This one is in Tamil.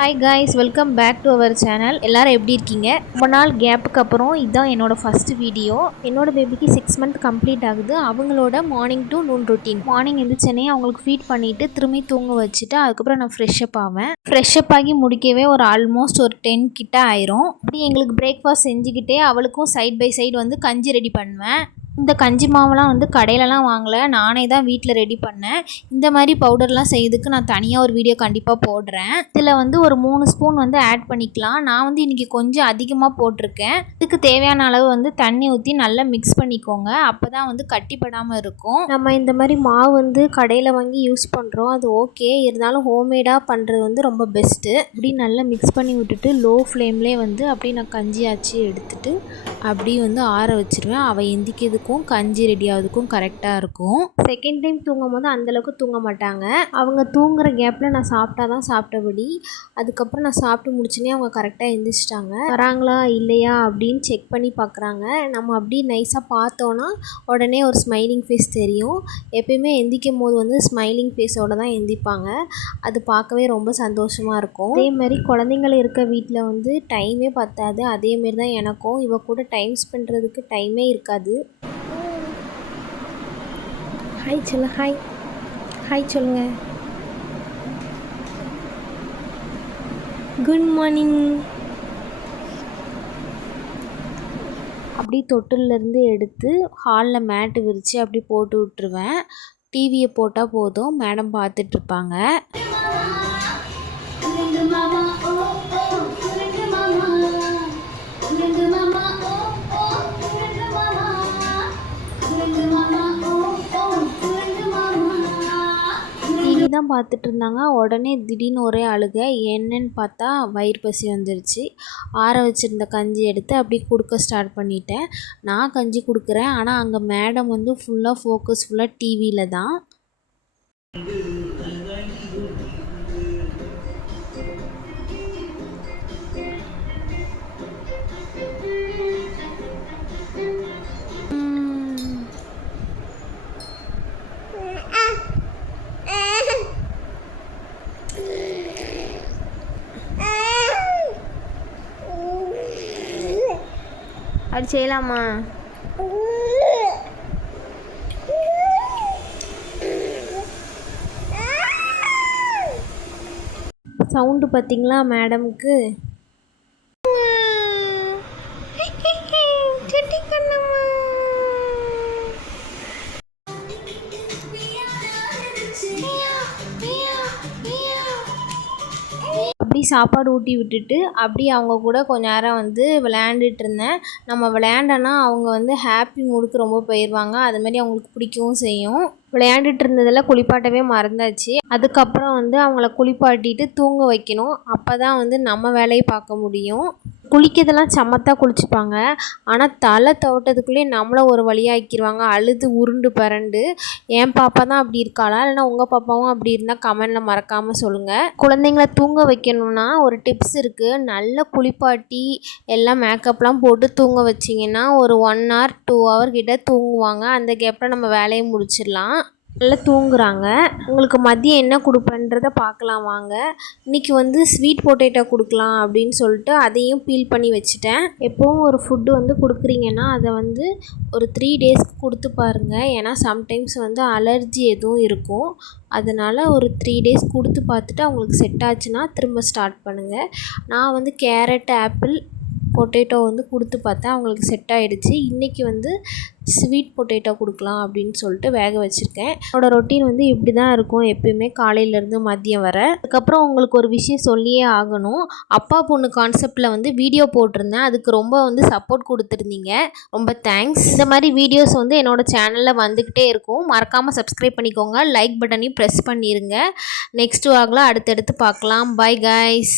Hi guys, welcome back to our channel. எல்லாரும் எப்படி இருக்கீங்க? ரொம்ப நாள் கேப்புக்கு அப்புறம் இதுதான் என்னோட ஃபர்ஸ்ட் வீடியோ. என்னோட பேபிக்கு 6 மந்த் கம்ப்ளீட் ஆகுது. அவங்களோட morning to noon routine. Morning எழுந்திரிச்சனே அவங்களுக்கு ஃபீட் பண்ணிவிட்டு திரும்பி தூங்க வச்சுட்டு அதுக்கப்புறம் நான் ஃப்ரெஷ்அப் ஆவேன். ஃப்ரெஷ்அப் ஆகி முடிக்கவே ஒரு ஆல்மோஸ்ட் ஒரு 10 கிட்ட ஆயிரும். அப்படி எங்களுக்கு பிரேக்ஃபாஸ்ட் செஞ்சுக்கிட்டே அவளுக்கும் சைட் பை சைடு வந்து கஞ்சி ரெடி பண்ணுவேன். இந்த கஞ்சி மாவுலாம் வந்து கடையிலலாம் வாங்கலை, நானே தான் வீட்டில் ரெடி பண்ணேன். இந்த மாதிரி பவுடர்லாம் செய்யறதுக்கு நான் தனியாக ஒரு வீடியோ கண்டிப்பாக போடுறேன். இதில் வந்து ஒரு 3 ஸ்பூன் வந்து ஆட் பண்ணிக்கலாம். நான் வந்து இன்றைக்கி கொஞ்சம் அதிகமாக போட்டிருக்கேன். இதுக்கு தேவையான அளவு வந்து தண்ணி ஊற்றி நல்லா மிக்ஸ் பண்ணிக்கோங்க. அப்போ தான் வந்து கட்டிப்படாமல் இருக்கும். நம்ம இந்த மாதிரி மாவு வந்து கடையில் வாங்கி யூஸ் பண்ணுறோம், அது ஓகே. இருந்தாலும் ஹோம்மேடாக பண்ணுறது வந்து ரொம்ப பெஸ்ட்டு. இப்படி நல்லா மிக்ஸ் பண்ணி விட்டுட்டு லோ ஃப்ளேம்லேயே வந்து அப்படியே நான் கஞ்சி ஆச்சு எடுத்துகிட்டு அப்படியே வந்து ஆற வச்சுருவேன். அவள் எந்திக்கிறதுக்கும் கஞ்சி ரெடி ஆகுதுக்கும் கரெக்டாக இருக்கும். செகண்ட் டைம் தூங்கும் போது அந்தளவுக்கு தூங்க மாட்டாங்க. அவங்க தூங்குற கேப்பில் நான் சாப்பிட்டா தான் சாப்பிட்டபடி. அதுக்கப்புறம் நான் சாப்பிட்டு முடிச்சுனே அவங்க கரெக்டாக எந்திரிச்சிட்டாங்க. வராங்களா இல்லையா அப்படின்னு செக் பண்ணி பார்க்குறாங்க. நம்ம அப்படி நைஸாக பார்த்தோன்னா உடனே ஒரு ஸ்மைலிங் ஃபேஸ் தெரியும். எப்பயுமே எந்திக்கும் போது வந்து ஸ்மைலிங் ஃபேஸோடு தான் எந்திப்பாங்க. அது பார்க்கவே ரொம்ப சந்தோஷமாக இருக்கும். அதேமாதிரி குழந்தைங்கள் இருக்க வீட்டில் வந்து டைமே பத்தாது. அதேமாரி தான் எனக்கும். இவ கூட டைம் ஸ்பெண்ட் பண்ணுறதுக்கு டைமே இருக்காது. ஹாய் சொல்லு, ஹாய் ஹாய் சொல்லுங்க. Good morning. அப்படி தொட்டிலேருந்து எடுத்து ஹாலில் மேட்டு விரித்து அப்படி போட்டு விட்டுருவேன். டிவியை போட்டால் போதும், மேடம் பார்த்துட்ருப்பாங்க. தான் பார்த்துட்டு இருந்தாங்க. உடனே திடீர்னு ஒரே அழுகை. என்னன்னு பார்த்தா வயிறு பசி வந்துருச்சு. ஆற வச்சுருந்த கஞ்சி எடுத்து அப்படியே கொடுக்க ஸ்டார்ட் பண்ணிட்டேன். நான் கஞ்சி கொடுக்குறேன், ஆனால் அங்கே மேடம் வந்து ஃபுல்லாக ஃபோக்கஸ் ஃபுல்லாக டிவியில் தான். அது செய்யலாமா? சவுண்டு பார்த்தீங்களா மேடமுக்கு? அப்படி சாப்பாடு ஊட்டி விட்டுட்டு அப்படி அவங்க கூட கொஞ்ச நேரம் வந்து விளையாண்டுட்டு இருந்தேன். நம்ம விளையாண்டோன்னா அவங்க வந்து ஹாப்பி மூடுக்கு ரொம்ப போயிடுவாங்க. அதுமாதிரி அவங்களுக்கு பிடிக்கவும் செய்யும். விளையாண்டுட்டு இருந்ததில் குளிப்பாட்டவே மறந்தாச்சு. அதுக்கப்புறம் வந்து அவங்கள குளிப்பாட்டிட்டு தூங்க வைக்கணும். அப்போ தான் வந்து நம்ம வேலையை பார்க்க முடியும். குளிக்கிறதெல்லாம் சமத்தாக குளிச்சுப்பாங்க, ஆனால் தலை துவட்டதுக்குள்ளேயே நம்மளை ஒரு வழியாக்கிடுவாங்க, அழுது உருண்டு பரண்டு. என் பாப்பா தான் அப்படி இருக்காளா இல்லைனா உங்கள் பாப்பாவும் அப்படி இருந்தால் கமெண்டில் மறக்காமல் சொல்லுங்கள். குழந்தைங்கள தூங்க வைக்கணும்னா ஒரு டிப்ஸ் இருக்குது. நல்லா குளிப்பாட்டி எல்லாம் மேக்கப்லாம் போட்டு தூங்க வச்சிங்கன்னா ஒரு 1 hour 2 hour கிட்ட தூங்குவாங்க. அந்த கேப்பில் நம்ம வேலையை முடிச்சிடலாம். நல்லா தூங்குறாங்க. உங்களுக்கு மதியம் என்ன கொடுப்பேன்றத பார்க்கலாம் வாங்க. இன்றைக்கி வந்து ஸ்வீட் பொட்டேட்டோ கொடுக்கலாம் அப்படின்னு சொல்லிட்டு அதையும் பீல் பண்ணி வச்சுட்டேன். எப்போவும் ஒரு ஃபுட்டு வந்து கொடுக்குறீங்கன்னா அதை வந்து ஒரு 3 டேஸ்க்கு கொடுத்து பாருங்கள். ஏன்னா சம்டைம்ஸ் வந்து அலர்ஜி எதுவும் இருக்கும். அதனால் ஒரு 3 டேஸ் கொடுத்து பார்த்துட்டு அவங்களுக்கு செட் ஆச்சுன்னா திரும்ப ஸ்டார்ட் பண்ணுங்கள். நான் வந்து கேரட், ஆப்பிள், பொட்டேட்டோ வந்து கொடுத்து பார்த்தேன், அவங்களுக்கு செட் ஆகிடுச்சு. இன்றைக்கி வந்து ஸ்வீட் பொட்டேட்டோ கொடுக்கலாம் அப்படின்னு சொல்லிட்டு வேக வச்சுருக்கேன். என்னோடய ரொட்டீன் வந்து இப்படி தான் இருக்கும் எப்பயுமே, காலையிலேருந்து மதியம் வர. அதுக்கப்புறம் உங்களுக்கு ஒரு விஷயம் சொல்லியே ஆகணும். அப்பா பொண்ணு கான்செப்டில் வந்து வீடியோ போட்டிருந்தேன், அதுக்கு ரொம்ப வந்து சப்போர்ட் கொடுத்துருந்தீங்க, ரொம்ப தேங்க்ஸ். இந்த மாதிரி வீடியோஸ் வந்து என்னோடய சேனலில் வந்துக்கிட்டே இருக்கும். மறக்காமல் சப்ஸ்கிரைப் பண்ணிக்கோங்க, லைக் பட்டனையும் ப்ரெஸ் பண்ணிடுங்க. நெக்ஸ்ட் வாக்கில் அடுத்தடுத்து பார்க்கலாம். Bye guys.